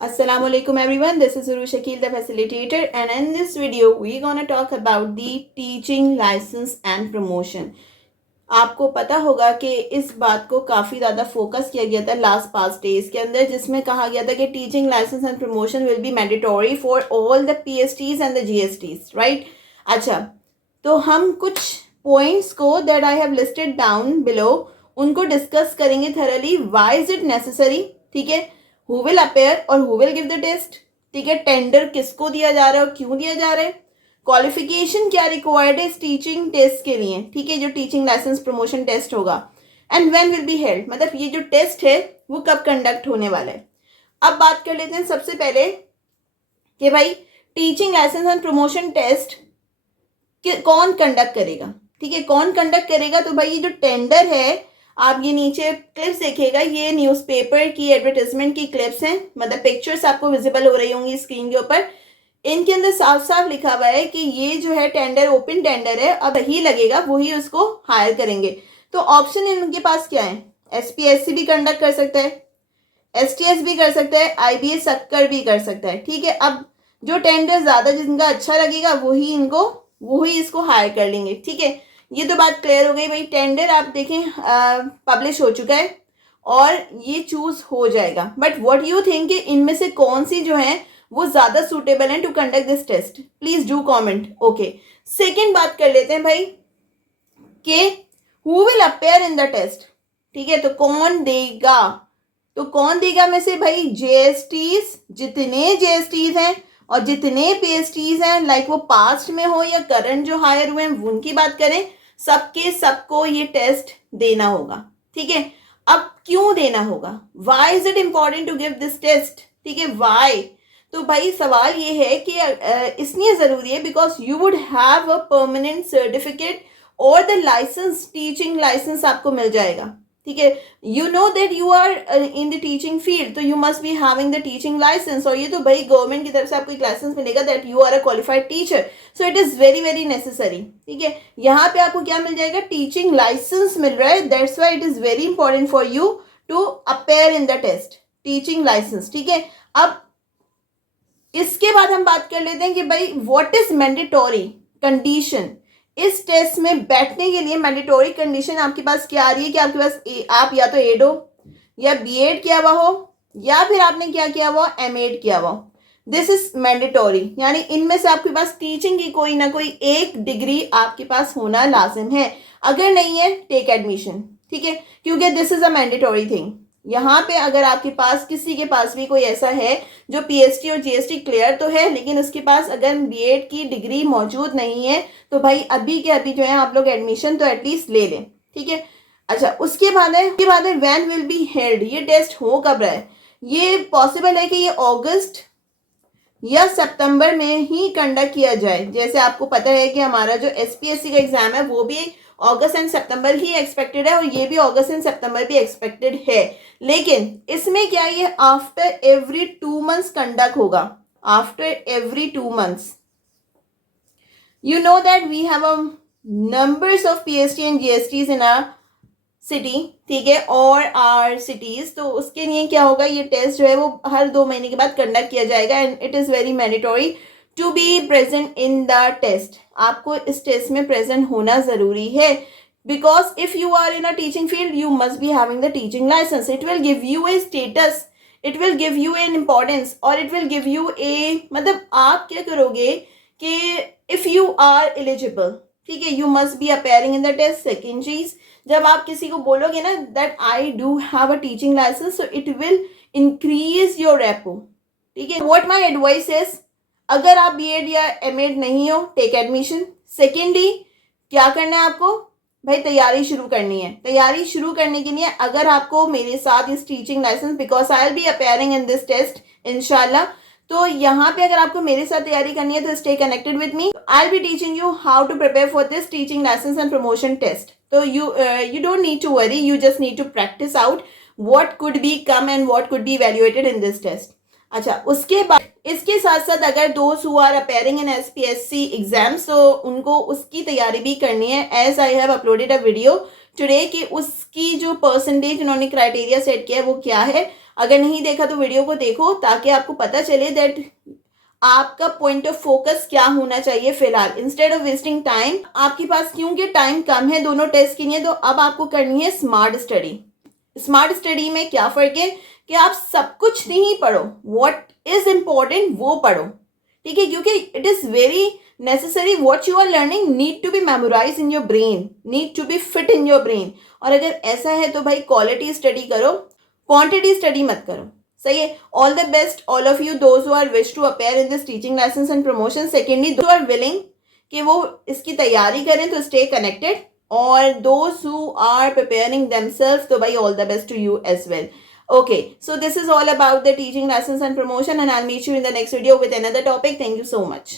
Assalamualaikum everyone, this is Uru Shakil, the facilitator, and in this video we're gonna talk about the teaching license and promotion. आपको पता होगा कि इस बात को काफ़ी ज़्यादा फोकस किया गया था लास्ट पास्ट डेज के अंदर, जिसमें कहा गया था कि teaching licence and promotion will be mandatory for all the PSTs and the GSTs, right. अच्छा, तो हम कुछ पॉइंट्स को that I have listed down below उनको डिस्कस करेंगे thoroughly. Why is it necessary, ठीक है, हु विल अपेयर और who will give the test, ठीक है, टेंडर किसको दिया जा रहा है और क्यों दिया जा रहा है, क्वालिफिकेशन क्या रिक्वायर्ड है इस टीचिंग टेस्ट के लिए, ठीक है, जो टीचिंग लाइसेंस प्रमोशन टेस्ट होगा, and when will be held, मतलब ये जो टेस्ट है वो कब कंडक्ट होने वाला है। अब बात कर लेते हैं सबसे पहले कि भाई teaching licence and promotion test कौन कंडक्ट करेगा, ठीक है, कौन कंडक्ट करेगा। तो भाई ये जो टेंडर है, आप ये नीचे क्लिप्स देखिएगा, ये न्यूज़पेपर की एडवर्टाइजमेंट की क्लिप्स हैं, मतलब पिक्चर्स आपको विजिबल हो रही होंगी स्क्रीन के ऊपर। इनके अंदर साफ साफ लिखा हुआ है कि ये जो है टेंडर ओपन टेंडर है, अब वही लगेगा वही उसको हायर करेंगे। तो ऑप्शन इनके पास क्या है, एसपीएससी भी कंडक्ट कर सकता है, एसटीएस भी कर सकता है, आईबीएस सक्कर भी कर सकता है, ठीक है। अब जो टेंडर ज़्यादा जिनका अच्छा लगेगा वही इसको हायर कर लेंगे, ठीक है। ये तो बात क्लियर हो गई भाई। टेंडर आप देखें पब्लिश हो चुका है और ये चूज हो जाएगा, बट व्हाट यू थिंक कि इनमें से कौन सी जो है वो ज़्यादा सूटेबल है to conduct this test, please do comment. Okay, second बात कर लेते हैं भाई कि who will appear in the test, ठीक है, तो कौन देगा, तो कौन देगा में से भाई जेएसटीज, जितने जेएसटीज हैं और जितने पीएसटीज हैं, लाइक वो पास्ट में हो या करंट जो हायर हुए हैं उनकी बात करें, सबको ये टेस्ट देना होगा, ठीक है। अब क्यों देना होगा, why is it important to give this test, ठीक है, वाई। तो भाई सवाल ये है कि इसलिए ज़रूरी है because you would have a permanent certificate और द लाइसेंस, टीचिंग लाइसेंस आपको मिल जाएगा, ठीक है। You know that you are in the teaching field, तो you must be having the teaching licence, और ये तो भाई गवर्नमेंट की तरफ से आपको एक लाइसेंस मिलेगा that you are a qualified teacher, so it is very very necessary, ठीक है। यहाँ पे आपको क्या मिल जाएगा, टीचिंग लाइसेंस मिल रहा है, that's why it is very important for you to appear in the test, teaching licence, ठीक है। अब इसके बाद हम बात कर लेते हैं कि भाई व्हाट इज मैंडेटोरी कंडीशन इस टेस्ट में बैठने के लिए। मैंडेटोरी कंडीशन आपके पास क्या आ रही है कि आपके पास आप या तो एड हो या बीएड किया हुआ हो या फिर आपने क्या किया हुआ, एमएड किया हुआ, दिस इज मैंडेटोरी, यानी इनमें से आपके पास टीचिंग की कोई ना कोई एक डिग्री आपके पास होना लाजिम है। अगर नहीं है टेक एडमिशन, ठीक है, क्योंकि this is a mandatory thing. यहाँ पे अगर आपके पास किसी के पास भी कोई ऐसा है जो पीएचडी और जीएसटी क्लियर तो है लेकिन उसके पास अगर बीएड की डिग्री मौजूद नहीं है, तो भाई अभी के अभी जो है आप लोग एडमिशन तो एटलीस्ट ले लें, ठीक है। अच्छा, उसके बाद है व्हेन विल बी हेल्ड, ये टेस्ट हो कब रहा है। ये पॉसिबल है कि ये अगस्त या सितंबर में ही कंडक्ट किया जाए। जैसे आपको पता है कि हमारा जो एसपीएससी का एग्जाम है वो भी अगस्त एंड सितंबर ही एक्सपेक्टेड है और ये भी अगस्त एंड सितंबर भी एक्सपेक्टेड है, लेकिन इसमें क्या ये आफ्टर एवरी 2 मंथ्स कंडक्ट होगा, after every 2 months. You know that we have a numbers of PhD and GSTs in our city, ठीक है, और आर सिटीज, तो उसके लिए क्या होगा, ये टेस्ट जो है वो हर 2 महीने के बाद कंडक्ट किया जाएगा and it is very mandatory to be present in the test. आपको इस टेस्ट में प्रेजेंट होना ज़रूरी है because if you are in a teaching field you must be having the teaching licence, it will give you a status, it will give you an importance और it will give you a, मतलब आप क्या करोगे कि if you are eligible, ठीक है, you must be appearing in the test. Second चीज़, जब आप किसी को बोलोगे ना that I do have a teaching licence, so it will increase your repo, ठीक है। व्हाट माय एडवाइस इज, अगर आप बीएड या एमएड नहीं हो टेक एडमिशन। सेकेंडली क्या करना है आपको, भाई तैयारी शुरू करनी है। तैयारी शुरू करने के लिए अगर आपको मेरे साथ इस teaching licence, because I will be appearing in this test इंशाल्लाह, तो यहाँ पे अगर आपको मेरे साथ तैयारी करनी है तो stay connected with me, I will be teaching you how to prepare for this teaching licence and promotion test. तो you don't need to worry, you just need to practice out what could be come and what could be evaluated in this test. अच्छा, उसके बाद इसके साथ साथ अगर those who are appearing in SPSC exams, तो उनको उसकी तैयारी भी करनी है, as I have uploaded a video today कि उसकी जो परसेंटेज उन्होंने क्राइटेरिया सेट किया है वो क्या है। अगर नहीं देखा तो वीडियो को देखो ताकि आपको पता चले दैट आपका पॉइंट ऑफ फोकस क्या होना चाहिए फिलहाल, इंस्टेड ऑफ वेस्टिंग टाइम। आपके पास क्योंकि टाइम कम है दोनों टेस्ट के लिए, तो अब आपको करनी है स्मार्ट स्टडी। स्मार्ट स्टडी में क्या फर्क है कि आप सब कुछ नहीं पढ़ो, व्हाट इज इंपॉर्टेंट वो पढ़ो, ठीक है, क्योंकि it is very necessary what you are learning need to be memorise in your brain, need to be fit in your brain. और अगर ऐसा है तो भाई क्वालिटी स्टडी करो, क्वांटिटी स्टडी मत करो, सही है। All the best all of you those who are wish to appear in this teaching licence and promotion. Secondly those are willing कि वो इसकी तैयारी करें तो स्टे कनेक्टेड, और those who are preparing themselves तो भाई all the best to you as well. Okay, so this is all about the teaching license and promotion, and I'll meet you in the next video with another topic. Thank you so much.